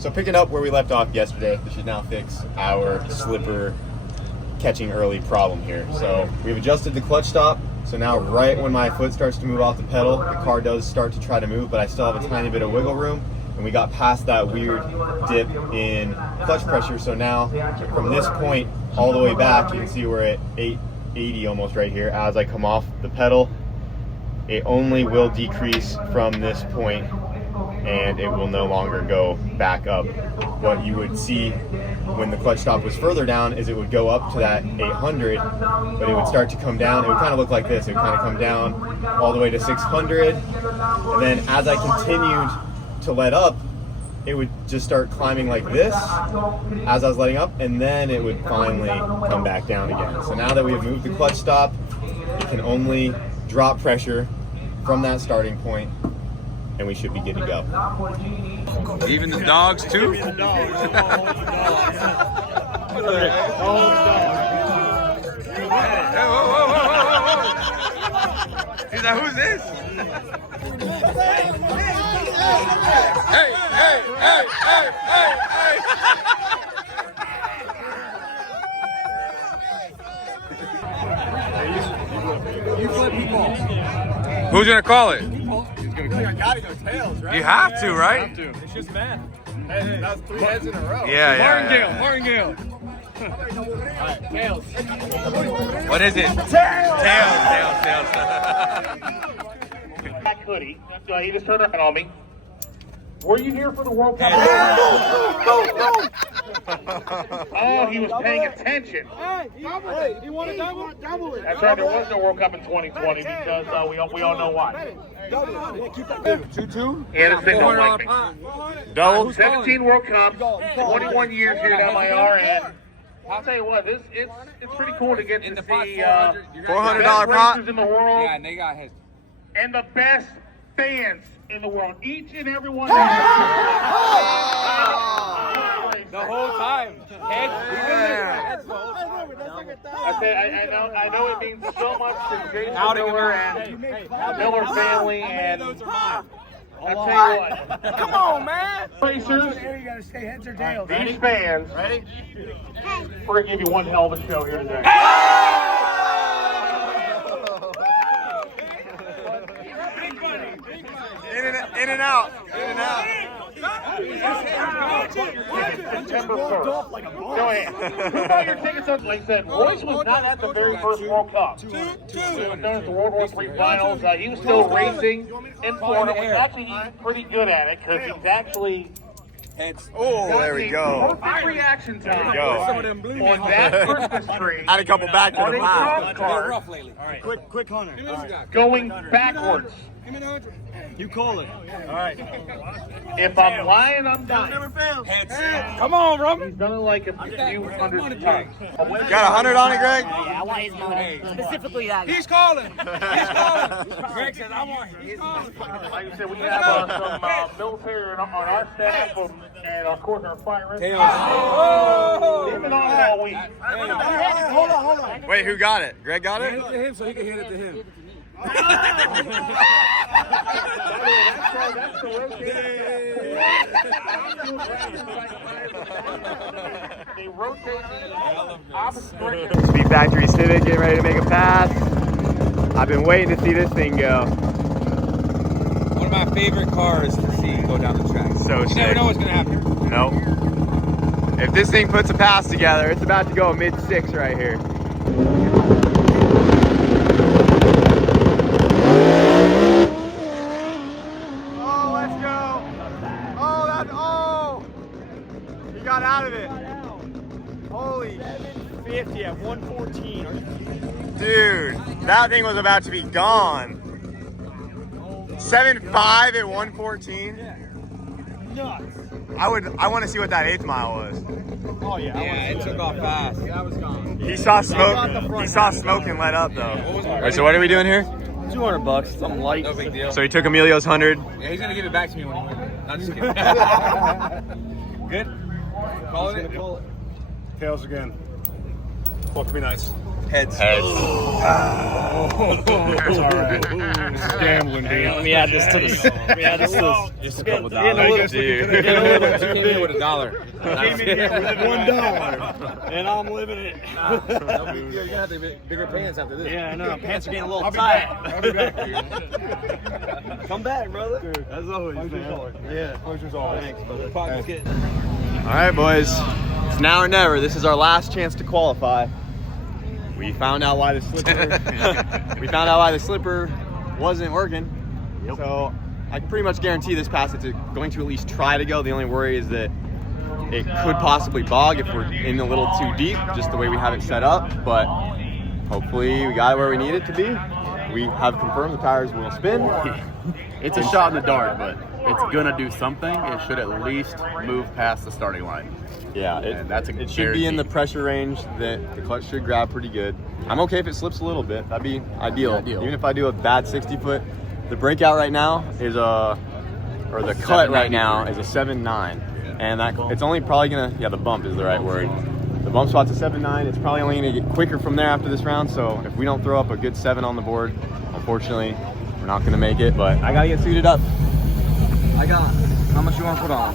So picking up where we left off yesterday, this should now fix our slipper catching early problem here. So we've adjusted the clutch stop. So now right when my foot starts to move off the pedal, the car does start to try to move, but I still have a tiny bit of wiggle room. And we got past that weird dip in clutch pressure. So now from this point all the way back, you can see we're at 880 almost right here. As I come off the pedal, it only will decrease from this point and it will no longer go back up. What you would see when the clutch stop was further down is it would go up to that 800, but it would start to come down. It would kind of look like this. It would kind of come down all the way to 600. And then as I continued to let up, it would just start climbing like this as I was letting up, and then it would finally come back down again. So now that we have moved the clutch stop, it can only drop pressure from that starting point, and we should be good to go. Even the dogs too? Even the dogs. Hey, whoa. He's like, who's this? Hey. You flip people. Who's gonna call it? I gotta go tails, right? You have to, right? It's just math. Hey, that's 3 heads in a row. Yeah. Martingale. Alright, tails. What is it? Tails. Black hoodie. He just turned around on me. Were you here for the World Cup? Oh, he was paying attention. Hey, you want to double it? That's right, there was no World Cup in 2020 because we all know why. 2-2? Yeah, this thing don't like me. Double. 17 World Cups, 21 years here at MIR, and I'll tell you what, it's pretty cool to get to see $400 best pot. racers in the world. Yeah, and they got his. And the best fans in the world. Each and every one. The whole time. I know it means so much to Jason Miller and Miller family, and I'll tell you what. Come on, man. Racers, You gotta stay heads or tails. these fans, ready? We're gonna give you one hell of a show here today. In and out. September 1st. Go ahead. Who bought your tickets up? Like I said, Royce was not at the very first World Cup. He was done at the World War III finals. He was still racing in Florida, which actually he's pretty good at it because he's actually. Oh, there we go. Perfect reaction time. There we go. On that Christmas tree. Add a couple back to On the a mouth. cross cart. Quick, Hunter. Going backwards. You call it. All right. If I'm lying, I'm dying. Come on, Robin. He's done it like a few hundred times. Got 100 on it, Greg? Yeah, I want his money. Specifically that guy. He's calling. Greg says, I want him. He's calling. Like I said, we have some military on our staff and of course our fire rescue. They've been on it all week. Hold on. Wait, who got it? Greg got it? To him so he can hit it to him. That's the They rotate the opposite direction. Speed Factory Civic getting ready to make a pass. I've been waiting to see this thing go. One of my favorite cars to see go down the track. So You never know what's gonna happen. Nope. If this thing puts a pass together, it's about to go mid-6 right here. Oh, let's go. Oh, he got out of it. Holy 750 at 114. dude, that thing was about to be gone. 7.5 at 114. Nuts. I want to see what that 8th mile was. Oh, yeah. Yeah, it took off fast. That was gone. He saw smoke. He saw smoke and let up though. All right, so what are we doing here? $200, something light. No big deal. So he took Emilio's 100. Yeah, he's gonna give it back to me when he wins it. I'm just kidding. Good? Calling it? Tails again. What could be nice? Heads. Heads. That's all right. gambling, dude. Let me add this to this. Let me add this to this. Just a couple Getting a dollars. little, Dude. getting a little too big. with $1. Came in here with $1. and I'm living it. You're gonna have to get bigger pants after this. Yeah, I know. Pants are getting a little I'll be tight. back. I'll be back, dude. Come back, brother. Dude, As always, pleasure's man. always. Yeah. Pleasure's always. Thanks, brother. Pockets get. All right, boys. It's now or never. This is our last chance to qualify. We found out why the slipper wasn't working. So I can pretty much guarantee this pass is going to at least try to go. The only worry is that it could possibly bog if we're in a little too deep, just the way we have it set up. But hopefully we got it where we need it to be. We have confirmed the tires will spin. It's a shot in the dark, but it's gonna do something. It should at least move past the starting line. Yeah, And that's a it should be in the guarantee. pressure range that the clutch should grab pretty good. I'm okay if it slips a little bit. That'd be ideal. Ideal. Even if I do a bad 60 foot, the breakout right now is the cut right now is a 7.9, and that it's only probably gonna the bump is the right word. The bump spot's a 7.9. It's probably only gonna get quicker from there after this round. So if we don't throw up a good 7 on the board, unfortunately, we're not gonna make it. But I gotta get suited up. I got. How much you want to put on?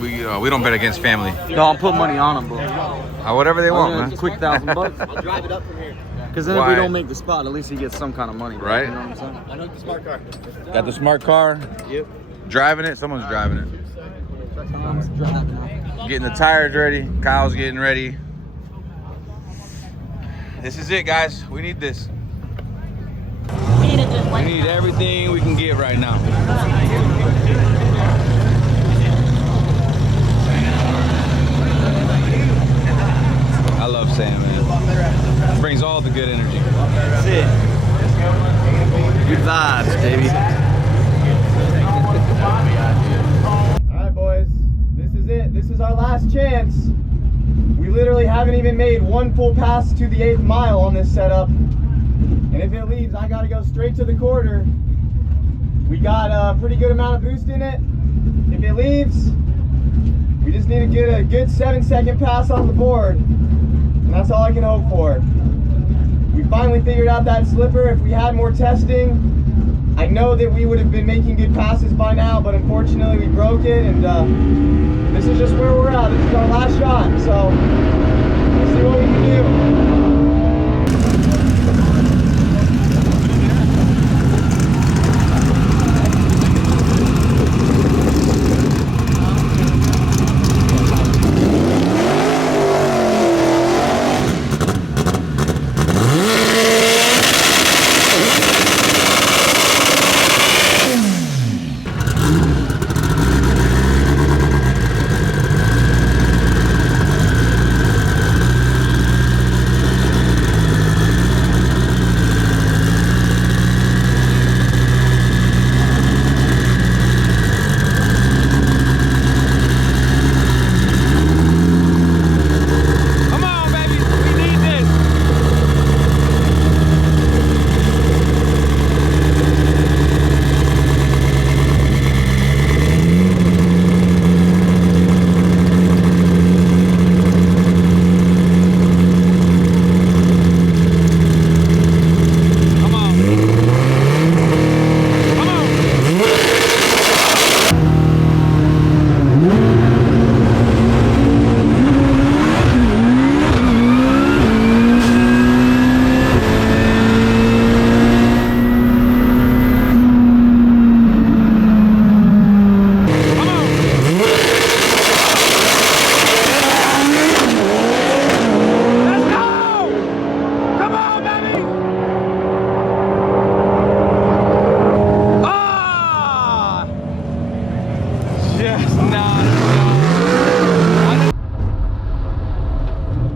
We don't bet against family. No, I'll put money on them, bro. Whatever they want, man. Quick $1,000. I'll drive it up from here. Because then if Why? we don't make the spot, at least he gets some kind of money. Right. You know what I'm saying? I know the smart car. Got the smart car. Yep. Driving it. Someone's driving it. Tom's driving. Getting the tires ready. Kyle's getting ready. This is it, guys. We need this. We need everything we can get right now. I love Sam, man. Brings all the good energy. That's it. Good vibes, baby. All right, boys. This is it. This is our last chance. We literally haven't even made one full pass to the 8th mile on this setup. And if it leaves, I gotta go straight to the quarter. We got a pretty good amount of boost in it. If it leaves, we just need to get a good 7-second pass on the board. And that's all I can hope for. We finally figured out that slipper. If we had more testing, I know that we would have been making good passes by now, but unfortunately we broke it, and this is just where we're at. This is our last shot, so let's see what we can do.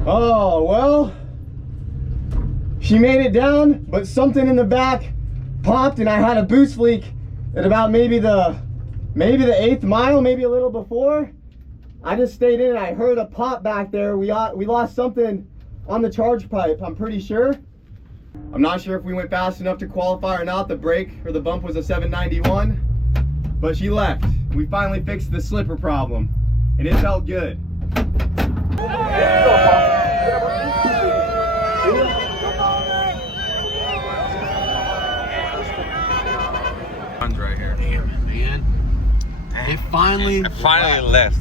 Oh, well, she made it down, but something in the back popped and I had a boost leak at about maybe the 8th mile, maybe a little before. I just stayed in and I heard a pop back there. We lost something on the charge pipe, I'm pretty sure. I'm not sure if we went fast enough to qualify or not. The brake or the bump was a 791, but she left. We finally fixed the slipper problem and it felt good. It finally left.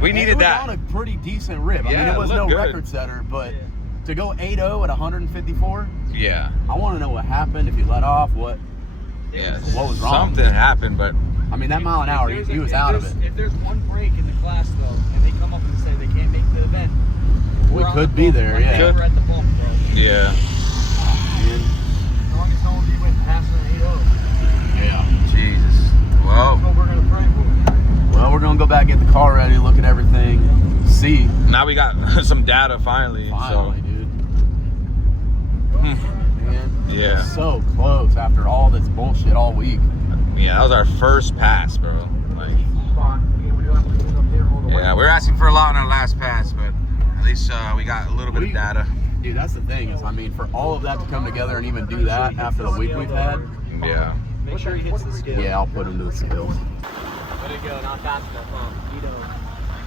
We And needed it was that. on a pretty decent rip. I mean, Yeah, it was it no looked good. record setter, but to go 8.0 at 154, Yeah. I want to know what happened. If you let off, what What was wrong? Something happened, but I mean, that mile an hour, he was out of it. If there's one break in the class, though, and they come up and say they can't make the event, We we're on could the be bump. there, One day yeah. We're at the bump, bro. yeah. As long as no one be went past an 8-0. Yeah. Jesus. Well, That's what we're gonna pray for. Well, we're gonna go back, get the car ready, look at everything, see. now we got some data finally. Finally, dude. Man, Yeah. so close after all this bullshit all week. So yeah, that was our first pass, bro. Like, yeah, we were asking for a lot on our last pass, but at least we got a little bit of data. Dude, that's the thing is, I mean, for all of that to come together and even do that after the week we've had, Yeah. Make sure he hits the scale. yeah, I'll put him to the scales. Let it go, not fast enough, huh?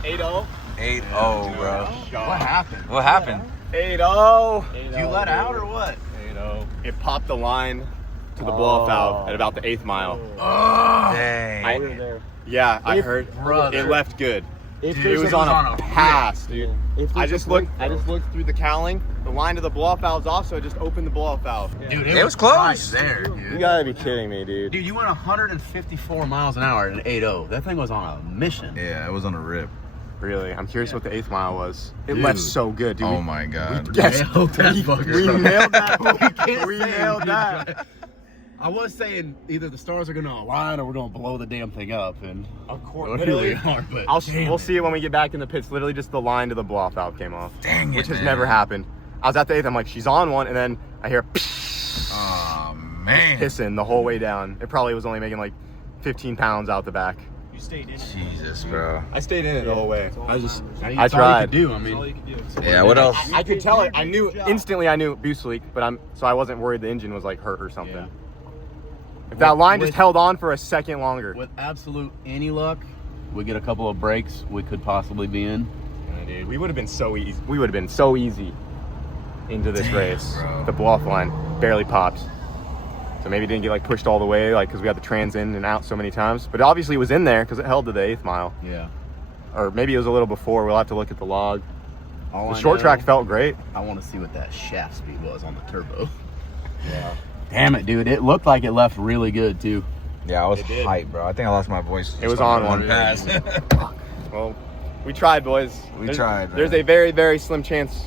8-0. 8-0, bro. What happened? What happened? 8-0. Did you let out or what? 8-0. It popped the line to the blow-off valve at about the 8th mile. Dang. Yeah, I heard brother. it left good. Dude, It was on a pass, rip. dude. I just looked through the cowling. The line to the blow-off valve's off, so I just opened the blow-off valve. Dude, It was close. right there, dude. You gotta be kidding me, dude. Dude, you went 154 miles an hour at an 8.0. That thing was on a mission. Yeah, it was on a rip. Really, I'm curious what the 8th mile was. It Dude. left so good, dude. Oh my god. Yes, Nailed that fucker. we nailed that. can't we say nailed it, that. I was saying either the stars are going to align or we're going to blow the damn thing up. And Of course, here literally. we are. But We'll see it when we get back in the pits. Literally, just the line to the blow-off valve came off. Dang it, Which has man. never happened. I was at the 8th. I'm like, she's on one, and then I hear Oh man. hissing the whole way down. It probably was only making like 15 pounds out the back. You stayed in it. Jesus, bro. I stayed in it the whole way. that's I all tried. you could do. I That's all mean, you can do. Yeah, what else? I could tell it. I knew instantly. I knew boost leak, but I wasn't worried the engine was like hurt or something. Yeah. If that line With- just held on for a second longer, with absolute any luck, we get a couple of breaks, we could possibly be in. yeah, dude, we would have been so easy. We would have been so easy into this race. bro. The blow-off line barely popped, so maybe it didn't get like pushed all the way, like because we had the trans in and out so many times. But obviously it was in there because it held to the 8th mile, Yeah. or maybe it was a little before. We'll have to look at the log. All The I short know, track felt great. I want to see what that shaft speed was on the turbo. Yeah. Damn it, dude. It looked like it left really good, too. Yeah, I was It did. hyped, bro. I think I lost my voice. It was on one pass. Well, we tried, boys. We tried, man. There's a very, very slim chance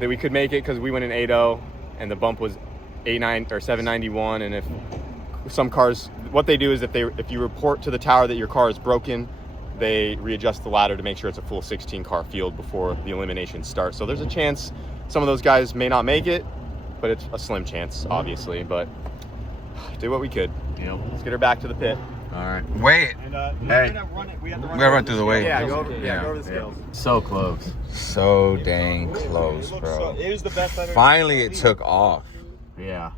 that we could make it because we went in 8.0 and the bump was 8.9 or 791. And if some cars, what they do is if you report to the tower that your car is broken, they readjust the ladder to make sure it's a full 16 car field before the elimination starts. So there's a chance some of those guys may not make it, but it's a slim chance, obviously. But do what we could. Yep. Let's get her back to the pit. All right. Wait, And Hey. we have to we gotta run through the way. Yeah, go over, Yeah. go over the scales. So close. So dang close, bro. It was the best I've ever Finally, it took off. Yeah.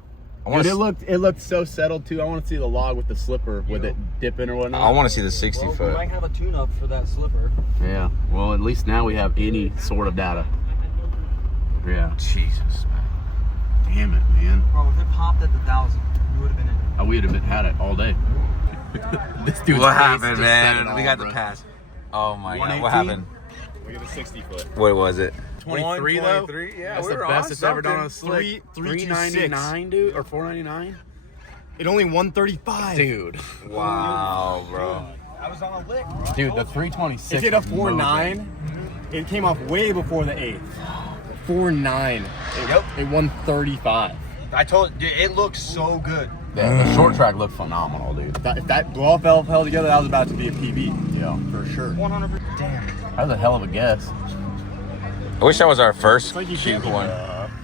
I want Dude, to. it looked so settled, too. I want to see the log with the slipper with it dipping or whatnot. I want to see the 60 We foot. might have a tune-up for that slipper. Yeah. Well, at least now we have any sort of data. Yeah. Jesus, man. Damn it, man. Bro, if it popped at the 1,000, you would have been in it. We'd have had it all day. This dude's What face happened, just man? said it We all, got the bro. pass. Oh my god, what 118? happened? We have a 60 foot. What was it? 23 though? 23? Yeah, That's we the were best on it's ever done on a something. slick. 396. 399, dude, or 499? It only 135. Dude. Wow, bro. I was on a lick, bro. Dude, the 326. Is it a was moving. 4.9? It came off way before the 8th. 4.9. Yep. It 135. I told you, it looks so good. Yeah, the short track looked phenomenal, dude. If that blow-off valve held together, that was about to be a PB. Yeah. For sure. 100%. Damn. That was a hell of a guess. I wish that was our first It's like you cheap can't be, one.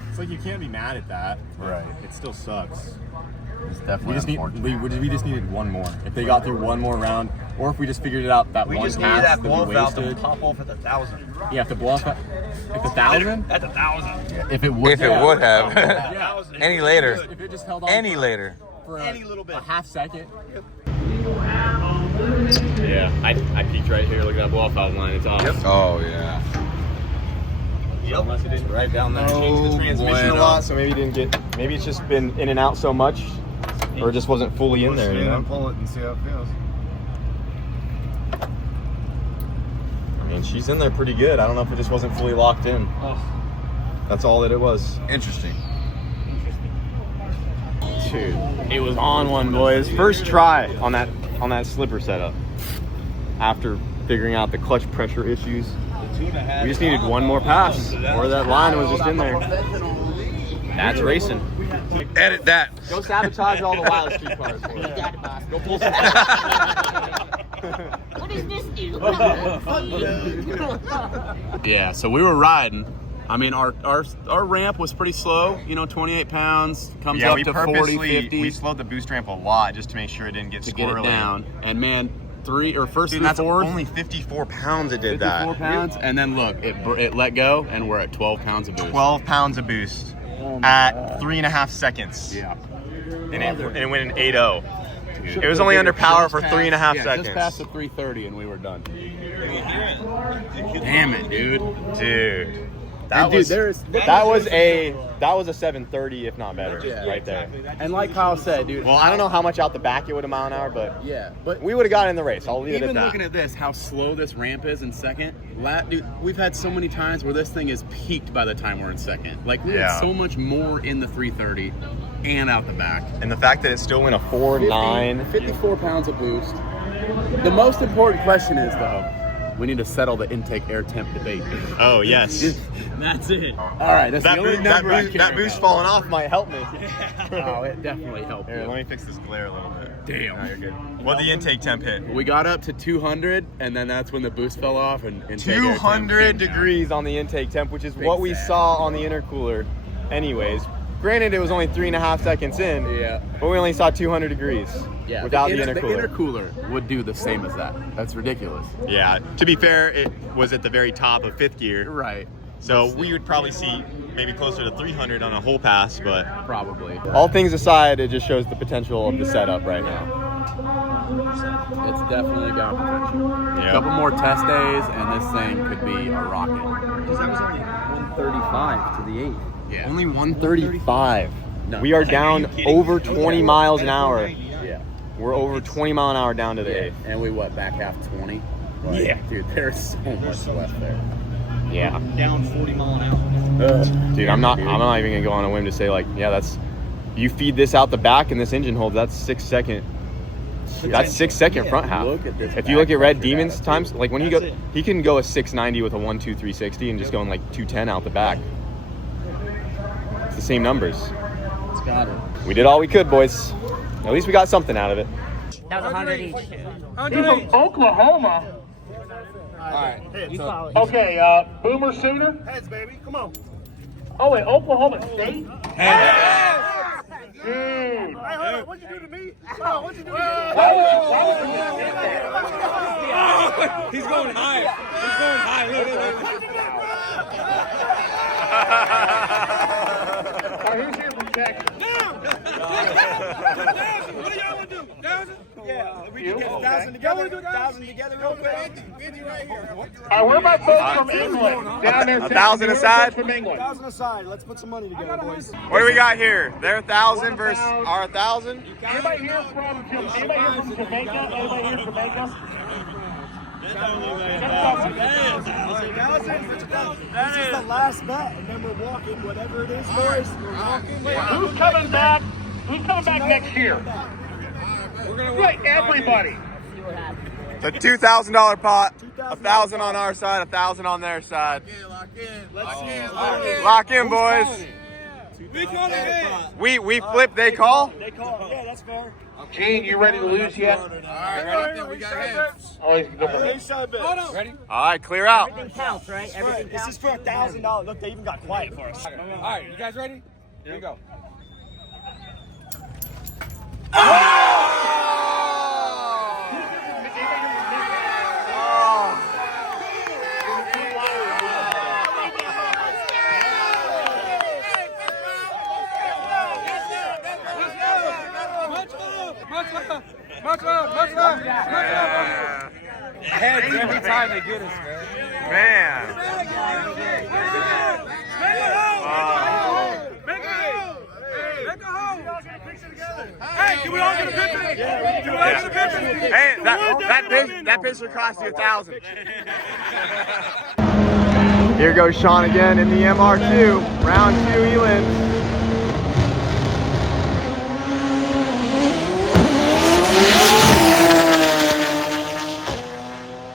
it's like you can't be mad at that. Right. It still sucks. It's We definitely just unfortunate. we just needed one more. If they got through one more round, or if we just figured it out that We one just needed pass that that blow we valve to wasted. pop off at the 1,000. Yeah, if the blow-off at the 1,000. At the 1,000. If it would, If it would have. Yeah. Any later. If it just held on Any for- later. for Any little bit. a half second. Yeah, I peeked right here. Look at that blow-off valve line. It's off. Oh, yeah. So unless it didn't right down there. No Changed the transmission bueno. a lot, so maybe it didn't get. Maybe it's just been in and out so much, or it just wasn't fully in there. You know? Pull it and see how it feels. And she's in there pretty good. I don't know if it just wasn't fully locked in. That's all that it was. Interesting. Dude, it was on one, boys. First try on that slipper setup. After figuring out the clutch pressure issues, we just needed one more pass, or that line was just in there. That's racing. Edit that. Go sabotage all the Wild Street cars for us. Go pull some. What does this do? Yeah, so we were riding. I mean, our ramp was pretty slow. You know, 28 pounds comes up to 40, 50. We slowed the boost ramp a lot just to make sure it didn't get to squirrely. get it down. And man, first Dude, three that's fours, only 54 pounds it did 54 that. pounds, and then look, it let go, and we're at 12 pounds of boost. 12 pounds of boost at 3.5 seconds. Yeah. And it went in 8.0. It was only under power for 3.5 seconds. Just past the 330 and we were done. Damn it, dude. Dude. That was a 730, if not better, right there. And like Kyle said, dude. Well, I don't know how much out the back it would have mile an hour, but Yeah, but we would have gotten in the race. I'll leave it at even that. looking at this, how slow this ramp is in second, dude, we've had so many times where this thing is peaked by the time we're in second. Like, we had so much more in the 330 and out the back. And the fact that it still went a 4.9. 54 pounds of boost. The most important question is, though, we need to settle the intake air temp debate. Oh, yes. That's it. All right, that's the only number I care that boost about. falling off might help me. Oh, it definitely helped. Here, let me fix this glare a little bit. Damn. All right, you're good. What the intake temp hit? We got up to 200, and then that's when the boost fell off. And intake air temp 200 came down. degrees on the intake temp, which is Big what we sad. saw on the intercooler anyways. Granted, it was only 3.5 seconds in, Yeah. but we only saw 200 degrees without the intercooler. The intercooler would do the same as that. That's ridiculous. Yeah, to be fair, it was at the very top of 5th gear. Right. So we would probably see maybe closer to 300 on a whole pass, but Probably. all things aside, it just shows the potential of the setup right now. It's definitely got potential. Yeah. A couple more test days, and this thing could be a rocket. Because that was only 135 to the 8. Yeah. Only 135. No. We are down over 20 miles an hour. Yeah. We're over 20 mile an hour down to the 8th. And we back half 20? Like, dude, there's so much left there. Yeah. Down 40 mile an hour. Dude, I'm not even gonna go on a whim to say like, yeah, you feed this out the back and this engine holds, that's 6 second. That's 6 second front half. Look at this If you look at Red back pressure Demon's data, times, like when he can go a 690 with a 1.2 360 and just going like 210 out the back. It's the same numbers. It's got it. We did all we could, boys. At least we got something out of it. That was 100 each. He's from Oklahoma. You follow it. Okay, Boomer Sooner. Heads, baby. Come on. Oh, wait, Oklahoma State? Dude. Hey, hold on. What'd you do to me? Oh, what'd you do to me? Why would you He's going high. He's going high. Look. who's here from Texas? What do y'all want to do? 1,000? Yeah, we You? can get Okay. 1,000 together. 1,000 together real quick. All right, where are my folks from England? Down there, 1,000 Texas. aside? From England. 1,000 aside. Let's put some money together, boys. What do we got here? Their 1,000 versus our 1,000? Anybody here from Jamaica? Anybody here from Jamaica? This is the last bet, and then we're walking, whatever it is, boys. We're walking. Who's coming back? Who's coming back next year? Right, everybody. The $2,000 pot. 1,000 on our side, 1,000 on their side. Lock in, boys. We call it in. We flip, they call. They call. Yeah, that's fair. Gene, you ready to lose yet? All right, right up there. We got hands. Oh, he's good. Hold on. Ready? All right, clear out. Everything counts, right? Everything This is counts. for $1,000. Look, they even got quiet for us. All right, you guys ready? Here we go. Much love. Heads every time they get us, man. Make a hole. Hey, can we all get a picture? Hey, that picture cost you 1,000. Here goes Sean again in the MR2, round 2 Elands.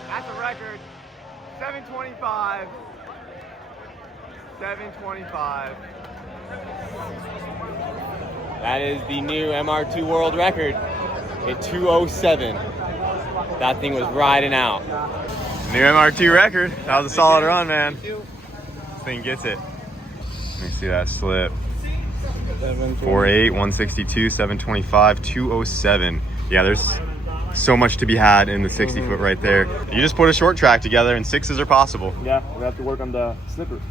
That's a record, 725. 725. That is the new MR2 world record at 207. That thing was riding out. New MR2 record. That was a solid run, man. This thing gets it. Let me see that slip. 4.8, 162, 725, 207. Yeah, there's so much to be had in the 60 foot right there. You just put a short track together and 6s are possible. Yeah, we have to work on the slipper.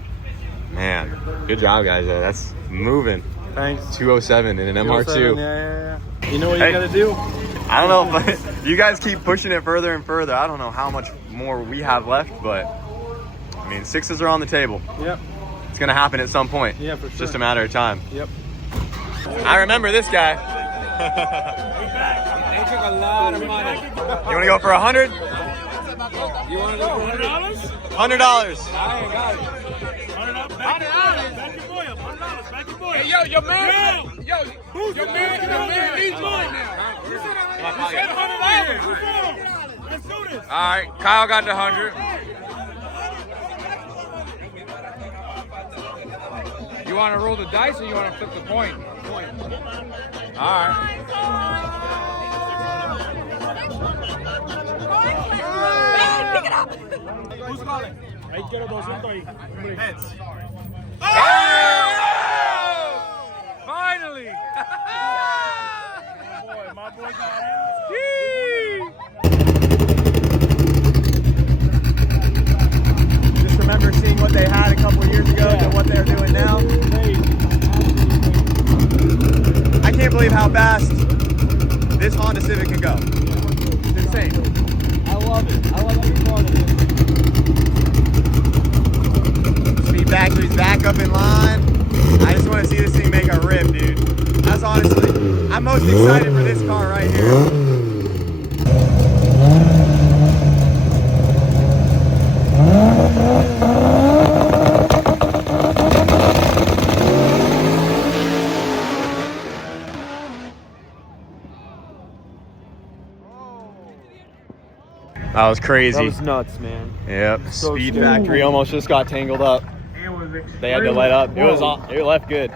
Man, good job, guys. That's moving. Thanks. 207 in an MR2. Yeah. You know what you gotta do? I don't know, but you guys keep pushing it further and further. I don't know how much more we have left, but I mean, 6s are on the table. Yep. It's gonna happen at some point. Yeah, for sure. It's just a matter of time. Yep. I remember this guy. They took a lot of money. You wanna go for 100? You want to go for $100? $100. I ain't got it. $100. Hey, yo, your man. Yo, your man needs money now. You said $100. Let's do this. All right, Kyle got the 100. You want to roll the dice or you want to flip the coin? All right. Pick it up. Who's calling? Ahí quiero 200 ahí. Heads. Oh! Finally! My boy got Just remember seeing what they had a couple years ago and what they're doing now. I can't believe how fast this Honda Civic can go. It's insane. I love it. I love every part of it. Speed factory's back up in line. I just want to see this thing make a rip, dude. That's honestly, I'm most excited for this car right here. That was crazy. That was nuts, man. Yep. So Speed smooth. factory almost just got tangled up. They had to let up. It was on. It left good.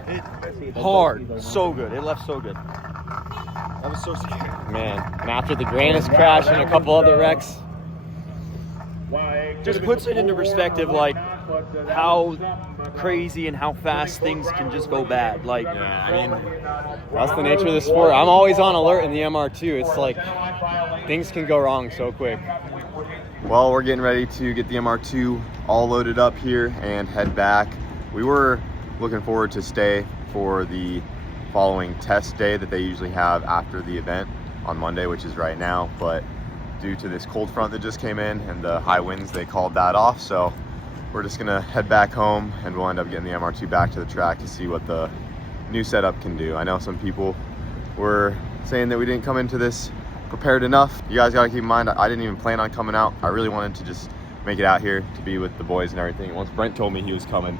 Hard. So good. It left so good. I was so scared. Man. And after the Grannis crash and a couple other wrecks, Just puts it into perspective, like, how crazy and how fast things can just go bad. Like, yeah, I mean, that's the nature of the sport. I'm always on alert in the MR2. It's like things can go wrong so quick. Well, we're getting ready to get the MR2 all loaded up here and head back. We were looking forward to stay for the following test day that they usually have after the event on Monday, which is right now, but due to this cold front that just came in and the high winds, they called that off. So we're just gonna head back home and we'll end up getting the MR2 back to the track to see what the new setup can do. I know some people were saying that we didn't come into this prepared enough. You guys gotta keep in mind, I didn't even plan on coming out. I really wanted to just make it out here to be with the boys and everything. Once Brent told me he was coming,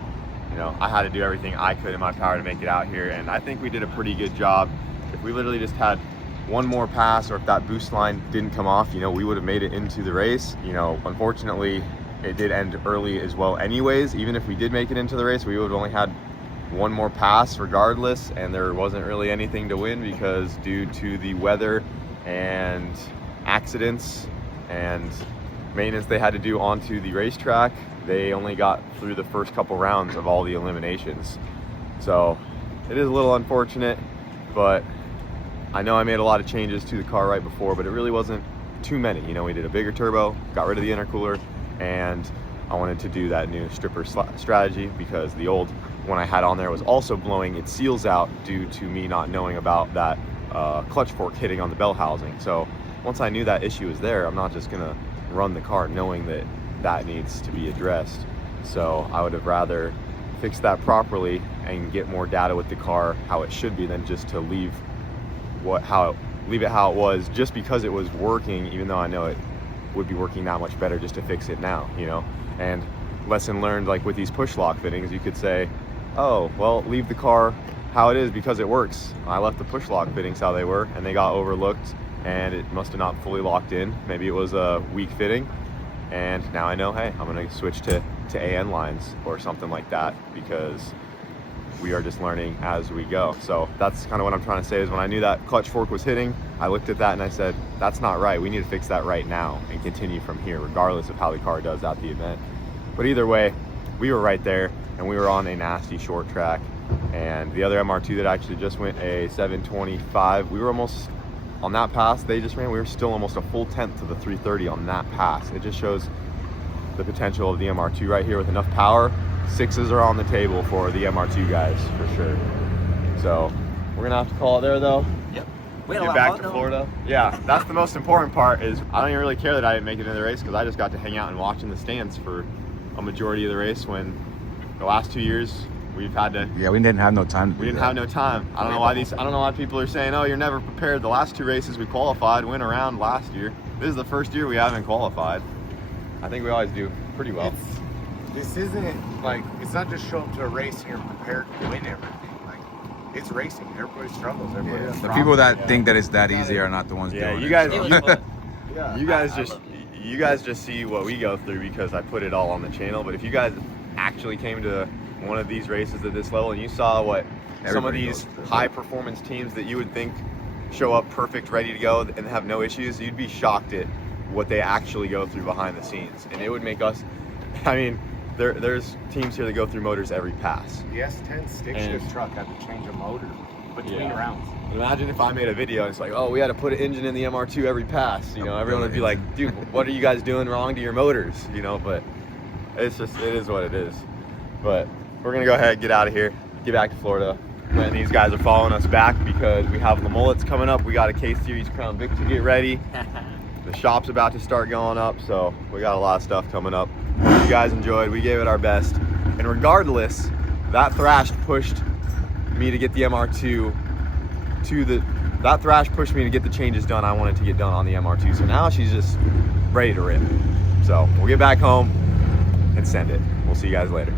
you know, I had to do everything I could in my power to make it out here, and I think we did a pretty good job. If we literally just had one more pass, or if that boost line didn't come off, you know, we would have made it into the race. You know, unfortunately, it did end early as well anyways. Even if we did make it into the race, we would have only had one more pass regardless, and there wasn't really anything to win because due to the weather and accidents and maintenance they had to do onto the racetrack, they only got through the first couple rounds of all the eliminations. So it is a little unfortunate, but I know I made a lot of changes to the car right before, but it really wasn't too many. You know, we did a bigger turbo, got rid of the intercooler, and I wanted to do that new stripper strategy because the old one I had on there was also blowing its seals out due to me not knowing about that clutch fork hitting on the bell housing. So once I knew that issue was there, I'm not just gonna run the car knowing that that needs to be addressed. So I would have rather fix that properly and get more data with the car how it should be than just to leave it how it was just because it was working, even though I know it would be working that much better just to fix it now, you know? And lesson learned, like with these push lock fittings, you could say, oh, well, leave the car how it is because it works. I left the push lock fittings how they were, and they got overlooked, and it must have not fully locked in. Maybe it was a weak fitting, and now I know, hey, I'm gonna switch to AN lines or something like that, because we are just learning as we go. So that's kind of what I'm trying to say, is when I knew that clutch fork was hitting, I looked at that and I said, that's not right. We need to fix that right now and continue from here, regardless of how the car does at the event. But either way, we were right there, and we were on a nasty short track. And the other MR2 that actually just went a 725, we were almost on that pass they just ran, we were still almost a full tenth of the 330 on that pass. It just shows the potential of the MR2 right here with enough power. Sixes are on the table for the MR2 guys for sure. So we're gonna have to call it there though. Yep. Get back to Florida. Yeah, that's the most important part. Is I don't even really care that I didn't make it in the race, because I just got to hang out and watch in the stands for a majority of the race, when the last 2 years we've had to. Yeah, we didn't have no time. We didn't have no time. I don't know why people are saying, oh, you're never prepared. The last 2 races we qualified, went around last year. This is the first year we haven't qualified. I think we always do pretty well. This isn't like, it's not just show up to a race and you're prepared to win everything. Like, it's racing. Everybody struggles. Everybody has The problems. people that think that it's that easy are not the ones doing you it. guys, so. you guys just see what we go through because I put it all on the channel. But if you guys actually came to one of these races at this level and you saw what some of these high performance teams that you would think show up perfect, ready to go and have no issues, you'd be shocked at what they actually go through behind the scenes. And it would make us, I mean, there's teams here that go through motors every pass. The S10 stick shift truck had to change a motor between rounds. Imagine if I made a video and it's like, oh, we had to put an engine in the MR2 every pass. You know, everyone would be like, dude, what are you guys doing wrong to your motors? You know, but it's just, it is what it is. But we're gonna go ahead, get out of here, get back to Florida. And these guys are following us back because we have the mullets coming up. We got a K-Series Crown Vic to get ready. The shop's about to start going up, so we got a lot of stuff coming up. Hope you guys enjoyed. We gave it our best. And regardless, that thrash pushed me to get the MR2 that thrash pushed me to get the changes done I wanted to get done on the MR2. So now she's just ready to rip. So we'll get back home and send it. We'll see you guys later.